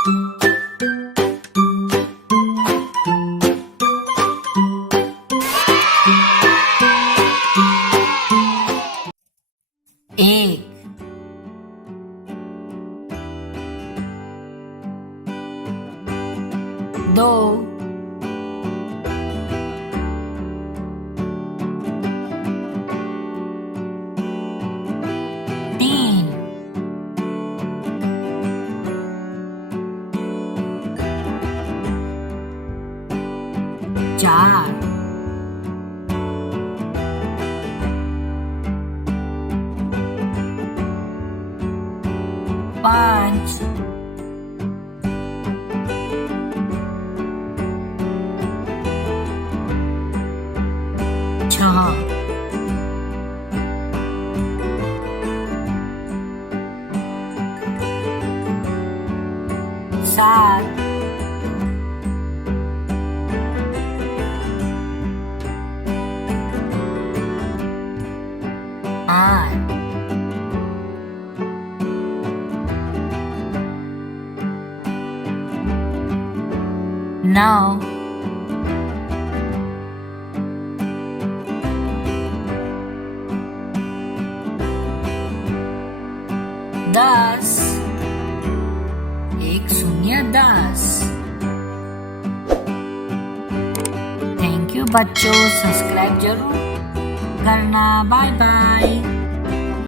एक, दो, तीन, चार, पाँच, छह, सात, आठ, नौ, 10, 10। थैंक यू बच्चों, सब्सक्राइब जरूर करना। Bye bye.